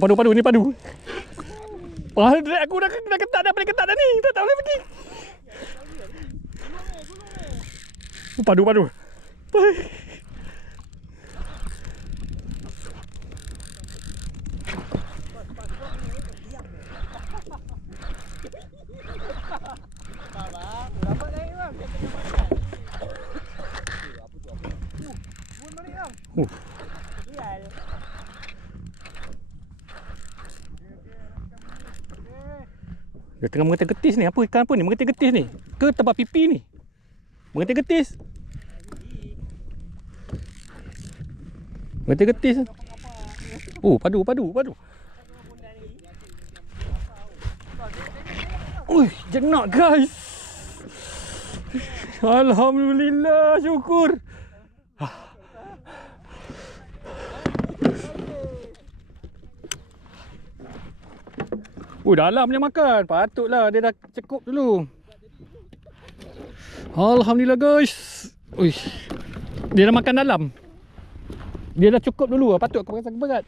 Padu ni padu. Wah, aku dah ketat dah, paling ketat dah ni. Tak boleh pergi. Padu. Dia tengah mengetik getis ni. Apa ikan apa ni? Mengetik getis ni. Ke tempat pipi ni? Mengetik getis. Mengetik getis. Oh, padu. Ui, jenak guys. Alhamdulillah, syukur. Oh, dalam dia makan. Patutlah dia dah cukup dulu. Alhamdulillah guys. Ui. Dia dah makan dalam. Dia dah cukup dulu. Patut aku rasa berat.